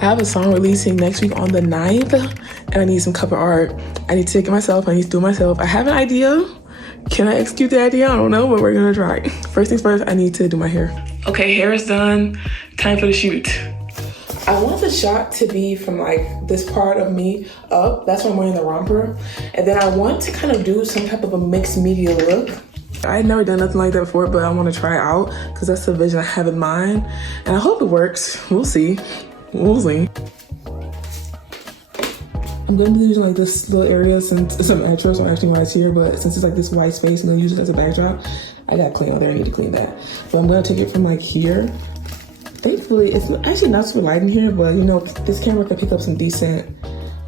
I have a song releasing next week on the 9th, and I need some cover art. I need to take it myself. I need to do it myself. I have an idea. Can I execute the idea? I don't know, but we're gonna try. First things first, I need to do my hair. Okay, hair is done. Time for the shoot. I want the shot to be from like this part of me up. That's why I'm wearing the romper. And then I want to kind of do some type of a mixed media look. I had never done nothing like that before, but I want to try it out because that's the vision I have in mind. And I hope it works. We'll see. We'll see. I'm going to be using like this little area since it's a mattress, so actually why it's here, but since it's like this white space, I'm going to use it as a backdrop. I got clean out there, I need to clean that. But I'm going to take it from like here. Thankfully, it's actually not super light in here, but you know, this camera can pick up some decent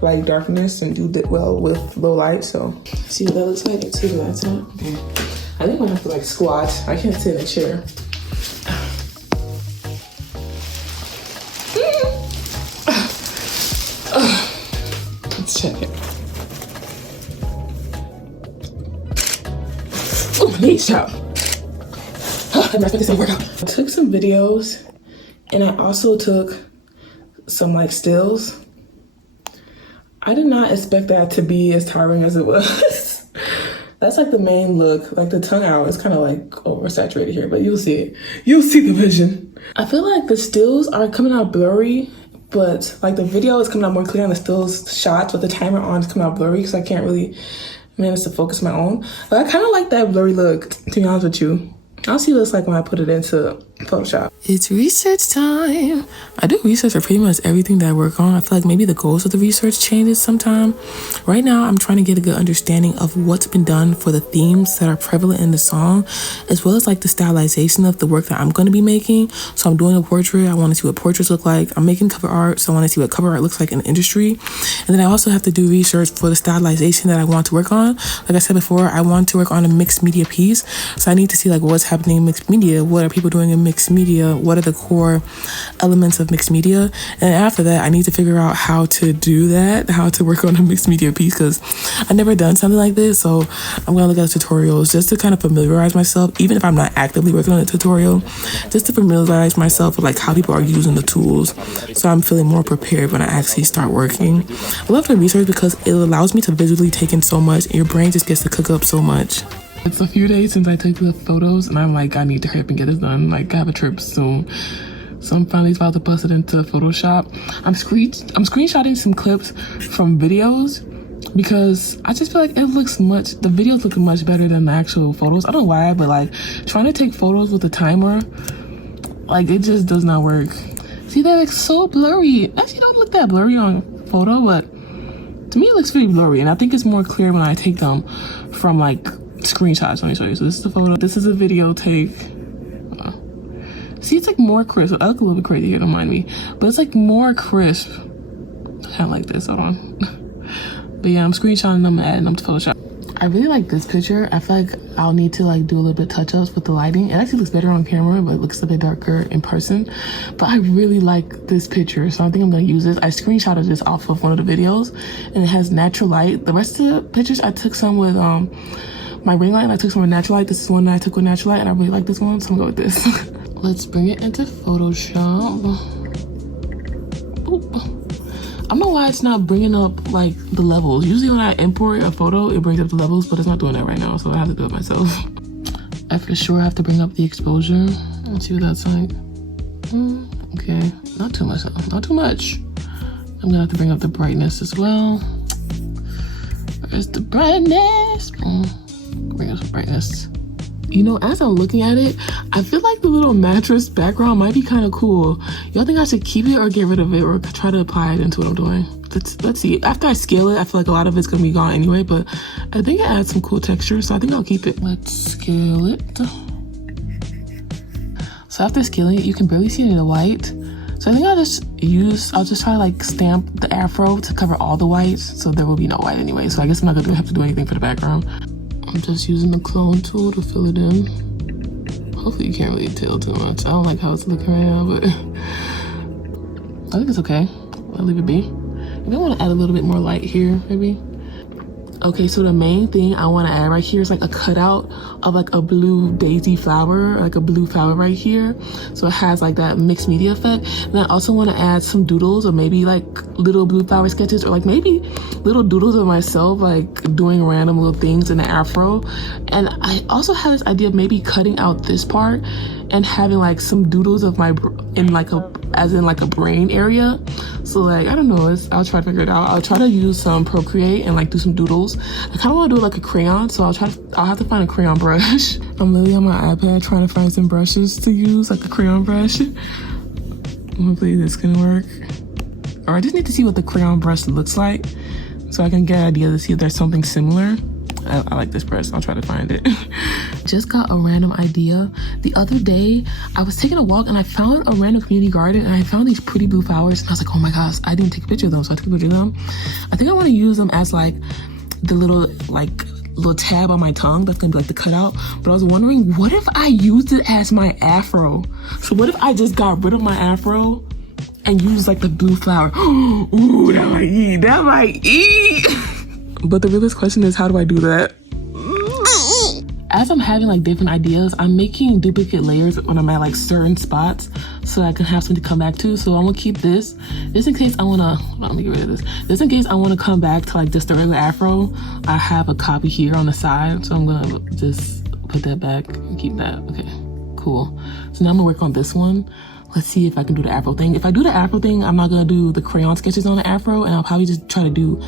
like darkness and do well with low light, so. See what that looks like? It's super light out. Okay. I think I'm gonna have to like squat. I can't sit in a chair. Let's check it. Oh, my knees chop. I'm not gonna work out. I took some videos and I also took some like stills. I did not expect that to be as tiring as it was. That's like the main look. Like the tongue out is kind of like oversaturated here, but you'll see it. You'll see the vision. I feel like the stills are coming out blurry, but like the video is coming out more clear on the stills shots, but the timer on is coming out blurry because I can't really manage to focus my own. But I kind of like that blurry look, to be honest with you. I'll see what it's like when I put it into Photoshop. It's research time. I do research for pretty much everything that I work on. I feel like maybe the goals of the research changes sometime. Right now, I'm trying to get a good understanding of what's been done for the themes that are prevalent in the song, as well as like the stylization of the work that I'm going to be making. So I'm doing a portrait. I want to see what portraits look like. I'm making cover art, so I want to see what cover art looks like in the industry. And then I also have to do research for the stylization that I want to work on. Like I said before, I want to work on a mixed media piece. So I need to see like what's happening in mixed media. What are people doing in mixed media? What are the core elements of mixed media? And after that, I need to figure out how to do that, how to work on a mixed media piece, because I've never done something like this. So I'm gonna look at tutorials just to kind of familiarize myself, even if I'm not actively working on a tutorial, just to familiarize myself with like how people are using the tools, so I'm feeling more prepared when I actually start working. I love the research because it allows me to visually take in so much, and your brain just gets to cook up so much. It's a few days since I took the photos, and I'm like, I need to hurry up and get this done. Like, I have a trip soon. So I'm finally about to bust it into Photoshop. I'm screenshotting some clips from videos because I just feel like the videos look much better than the actual photos. I don't know why, but like trying to take photos with a timer, like it just does not work. See, they're like so blurry. Actually, don't look that blurry on photo, but to me it looks pretty blurry, and I think it's more clear when I take them from like screenshots. Let me show you. So this is the photo. This is a video take. See, it's like more crisp. I look a little bit crazy here, don't mind me, but it's like more crisp. Kind of like this. Hold on. But yeah, I'm screenshotting them and adding them to Photoshop. I really like this picture. I feel like I'll need to like do a little bit touch-ups with the lighting. It actually looks better on camera, but it looks a bit darker in person. But I really like this picture, so I think I'm gonna use this. I screenshotted this off of one of the videos, and it has natural light. The rest of the pictures, I took some with my ring light, and I took some with natural light. This is one that I took with natural light, and I really like this one, so I'm gonna go with this. Let's bring it into Photoshop. Oop. I don't know why it's not bringing up like the levels. Usually when I import a photo, it brings up the levels, but it's not doing that right now, so I have to do it myself. I for sure have to bring up the exposure. Let's see what that's like. Okay, not too much though, not too much. I'm gonna have to bring up the brightness as well. Where's the brightness? Bring up some brightness. You know, as I'm looking at it, I feel like the little mattress background might be kind of cool. Y'all think I should keep it or get rid of it or try to apply it into what I'm doing? Let's see. After I scale it, I feel like a lot of it's gonna be gone anyway, but I think it adds some cool texture, so I think I'll keep it. Let's scale it. So after scaling it, you can barely see any of the white. So I think I'll just try to like stamp the afro to cover all the whites, so there will be no white anyway. So I guess I'm not gonna have to do anything for the background. I'm just using the clone tool to fill it in. Hopefully you can't really tell too much. I don't like how it's looking right now, but I think it's okay. I'll leave it be. Maybe I want to add a little bit more light here, maybe. Okay, so the main thing I want to add right here is like a cutout of like a blue daisy flower, like a blue flower right here. So it has like that mixed media effect. And I also want to add some doodles, or maybe like little blue flower sketches, or like maybe little doodles of myself, like doing random little things in the afro. And I also have this idea of maybe cutting out this part and having like some doodles of my, in like a, as in like a brain area. So like, I don't know, I'll try to figure it out. I'll try to use some Procreate and like do some doodles. I kind of want to do it like a crayon, so I'll have to find a crayon brush. I'm literally on my iPad trying to find some brushes to use, like a crayon brush. Hopefully this can work. Or I just need to see what the crayon brush looks like so I can get an idea to see if there's something similar. I like this brush, I'll try to find it. Just got a random idea. The other day, I was taking a walk and I found a random community garden and I found these pretty blue flowers. And I was like, oh my gosh, I didn't take a picture of them, so I took a picture of them. I think I want to use them as like the little tab on my tongue that's gonna be like the cutout. But I was wondering, what if I used it as my afro? So what if I just got rid of my afro and used like the blue flower? Ooh, that might eat. But the realest question is, how do I do that? As I'm having like different ideas, I'm making duplicate layers when I'm at like certain spots so I can have something to come back to. So I'm gonna keep this just in case I wanna, let me get rid of this. Just in case I wanna come back to like just the regular afro, I have a copy here on the side. So I'm gonna just put that back and keep that. Okay, cool. So now I'm gonna work on this one. Let's see if I can do the afro thing. If I do the afro thing, I'm not gonna do the crayon sketches on the afro, and I'll probably just try to do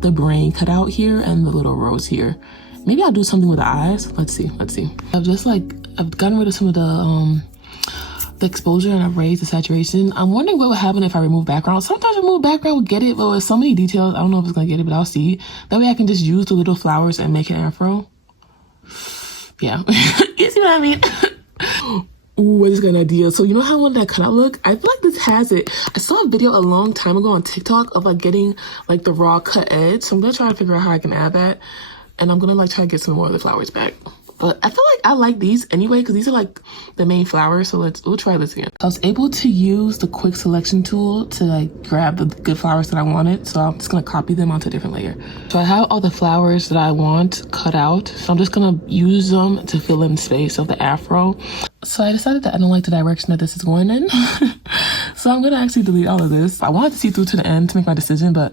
the brain cut out here and the little rose here. Maybe I'll do something with the eyes. Let's see. I've gotten rid of some of the exposure and I've raised the saturation. I'm wondering what would happen if I remove background. Sometimes remove background would get it, but with so many details, I don't know if it's gonna get it, but I'll see. That way I can just use the little flowers and make an afro. Yeah, you see what I mean? Ooh, I just got an idea. So you know how I wanted that cutout look? I feel like this has it. I saw a video a long time ago on TikTok of like getting like the raw cut edge. So I'm gonna try to figure out how I can add that. And I'm gonna like try to get some more of the flowers back. But I feel like I like these anyway, because these are like the main flowers. So we'll try this again. I was able to use the quick selection tool to like grab the good flowers that I wanted. So I'm just gonna copy them onto a different layer. So I have all the flowers that I want cut out. So I'm just gonna use them to fill in space of the afro. So I decided that I don't like the direction that this is going in. So I'm gonna actually delete all of this. I wanted to see through to the end to make my decision, but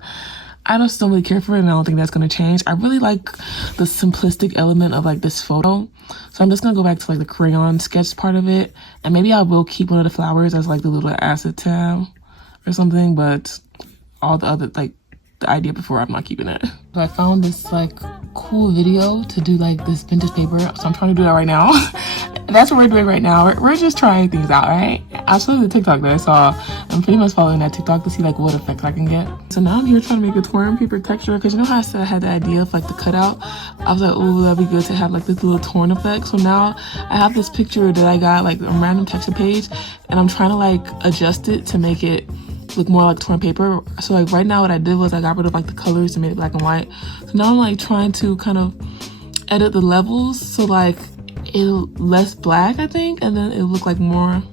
I just don't really care for it, and I don't think that's gonna change. I really like the simplistic element of like this photo. So I'm just gonna go back to like the crayon sketch part of it, and maybe I will keep one of the flowers as like the little acid tab or something, but all the other, like the idea before, I'm not keeping it. So I found this like cool video to do like this vintage paper, so I'm trying to do that right now. That's what we're doing right now. We're just trying things out, right? I saw the TikTok that I saw. I'm pretty much following that TikTok to see like what effects I can get. So now I'm here trying to make a torn paper texture, because you know how I said I had the idea of like the cutout? I was like, oh, that'd be good to have like this little torn effect. So now I have this picture that I got like a random texture page, and I'm trying to like adjust it to make it look more like torn paper. So like right now what I did was I got rid of like the colors and made it black and white. So now I'm like trying to kind of edit the levels so like it'll less black, I think, and then it'll look like more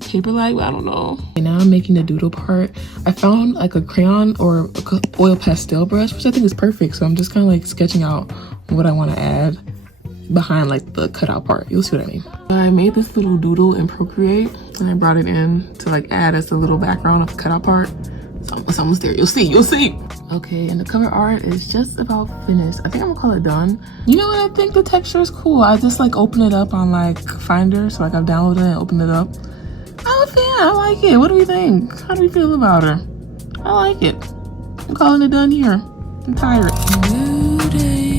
paper-like. I don't know. Okay, now I'm making the doodle part. I found like a crayon or a oil pastel brush, which I think is perfect. So I'm just kind of like sketching out what I want to add behind like the cutout part. You'll see what I mean. I made this little doodle in Procreate and I brought it in to like add as the little background of the cutout part. So it's almost there. You'll see. Okay, and the cover art is just about finished. I think I'm gonna call it done. You know what? I think the texture is cool. I just like open it up on like Finder. So like I've downloaded it and opened it up. I'm a fan. I like it. What do we think? How do we feel about her? I like it. I'm calling it done here. I'm tired. New day.